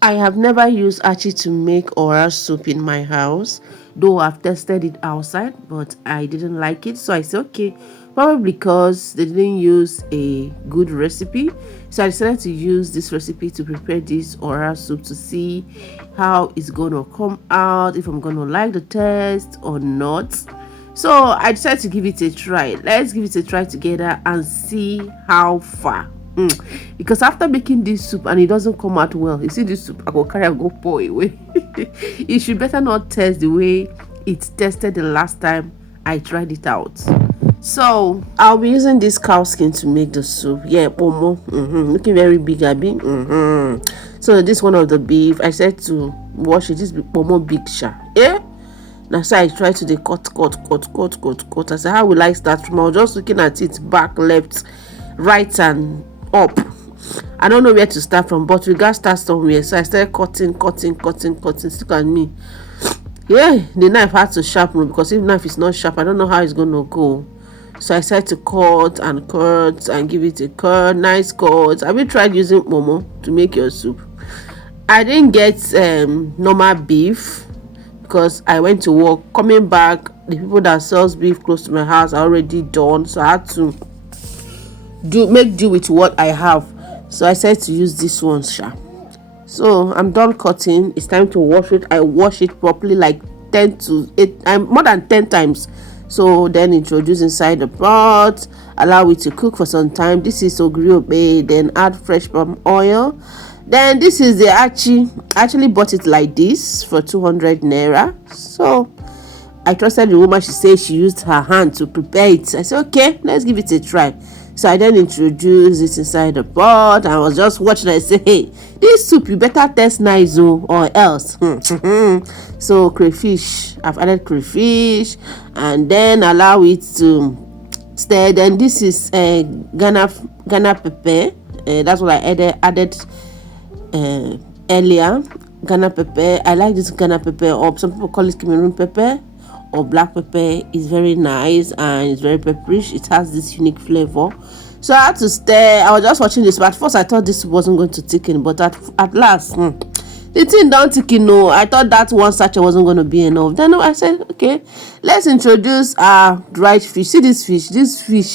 I have never used Achi to make oral soup in my house, though I've tested it outside, but I didn't like it. So I said, okay, probably because they didn't use a good recipe. So I decided to use this recipe to prepare this oral soup to see how it's going to come out, if I'm going to like the taste or not. So I decided to give it a try. Let's give it a try together and see how far. Because after making this soup and it doesn't come out well, you see this soup, I go carry and go pour away. It should better not taste the way it tasted the last time I tried it out. So I'll be using this cow skin to make the soup. Yeah, pomo. Looking very big, Abby. So this one of the beef, I said to wash it. This pomo big sha. Yeah. Now so I try to dey cut. I said, how will I start from? I was just looking at it back, left, right, and up. I don't know where to start from, but we gotta start somewhere. So I started cutting. Look at me. Yeah, the knife had to sharpen because if the knife is not sharp, I don't know how it's gonna go. So I started to cut and give it a cut, nice cut. Have you tried using momo to make your soup? I didn't get normal beef because I went to work. Coming back, the people that sells beef close to my house are already done, so I had to make do with what I have. So I said to use this one, sha. So I'm done cutting. It's time to wash it. I wash it properly, like 10 to 8, more than 10 times. So then introduce inside the pot, allow it to cook for some time. This is ogiri, then add fresh palm oil. Then this is the Achi. I actually bought it like this for 200 naira. So I trusted the woman. She said she used her hand to prepare it. I said, okay, let's give it a try. So I then introduced it inside the pot. I was just watching. I said, hey, this soup, you better taste nice or else. So crayfish, I've added crayfish and then allow it to stir. Then this is Ghana pepper. That's what I added earlier. Ghana pepper. I like this Ghana pepper, or some people call it Cameroon pepper or black pepper. Is very nice and it's very pepperish. It has this unique flavor. So I had to stir. I was just watching this, but at first I thought this wasn't going to thicken, but at last the thing don't thicken. No, I thought that one sachet wasn't going to be enough. Then I said, okay, let's introduce our dried fish. See this fish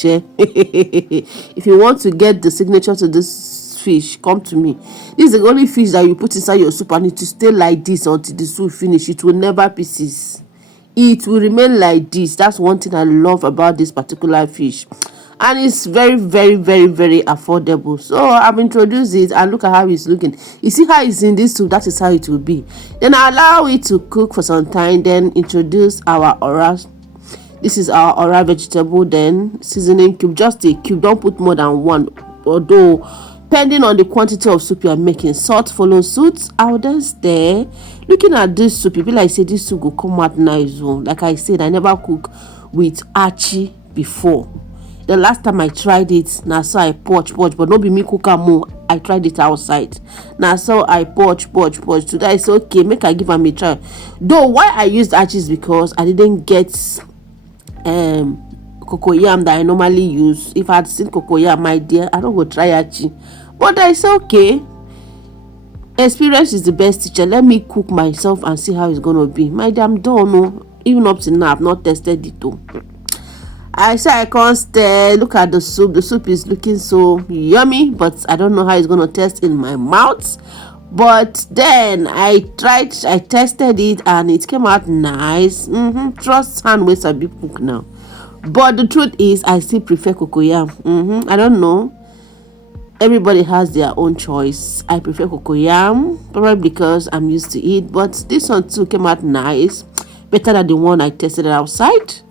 if you want to get the signature to this fish, come to me. This is the only fish that you put inside your soup and it will stay like this until the soup finish. It will never pieces. It will remain like this. That's one thing I love about this particular fish, and it's very affordable. So I've introduced it and look at how it's looking. You see how it's in this soup? That is how it will be. Then I allow it to cook for some time, then introduce our oral. This is our oral vegetable, then seasoning cube, just a cube, don't put more than one, although depending on the quantity of soup you are making. Salt follows suit. I will then stir. Looking at this soup, people like say this soup will come out nice. Like I said, I never cook with Achi before. The last time I tried it, now so I poach, but not be me cook more. I tried it outside. Now so I poach. Today I said, okay, make I give them a try. Though why I used Achi is because I didn't get cocoyam that I normally use. If I had seen cocoyam, my dear, I don't go try Achi. But I said, okay, experience is the best teacher. Let me cook myself and see how it's gonna be. My dear, I'm done. No, even up to now, I've not tested it too. I say I can't stir. Look at the soup. The soup is looking so yummy, but I don't know how it's gonna taste in my mouth. But then I tested it and it came out nice. Trust hand ways a big cook now. But the truth is, I still prefer cocoyam. I don't know. Everybody has their own choice. I prefer cocoyam, probably because I'm used to it. But this one too came out nice, better than the one I tested outside.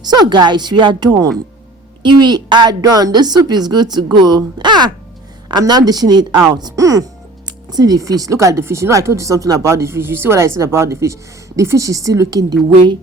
So guys, we are done. The soup is good to go. I'm now dishing it out. See the fish. Look at the fish. You know, I told you something about the fish. You see what I said about the fish? The fish is still looking the way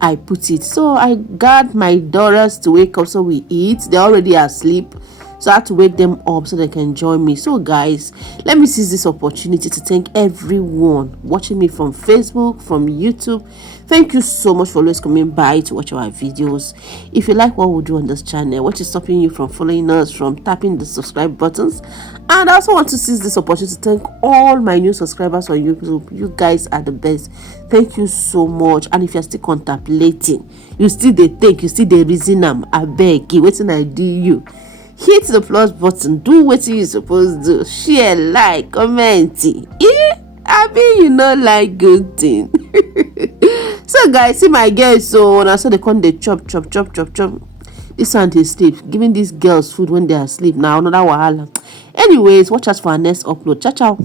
I put it. So I got my daughters to wake up so we eat. They're already asleep. So I had to wake them up so they can join me. So guys, let me seize this opportunity to thank everyone watching me from Facebook, from YouTube. Thank you so much for always coming by to watch our videos. If you like what we do on this channel, what is stopping you from following us, from tapping the subscribe buttons? And I also want to seize this opportunity to thank all my new subscribers on YouTube. You guys are the best. Thank you so much. And if you're still contemplating, you still dey think, you still dey reason am, abeg, wetin I do you? Hit the plus button, do wetin you suppose do, share, like, comment. Abi you no like good thing. So guys, see my girls, so na so they come dey chop. This one dey sleep, giving these girls food when they are asleep. Now another wahala. Anyways, watch us for our next upload. Ciao.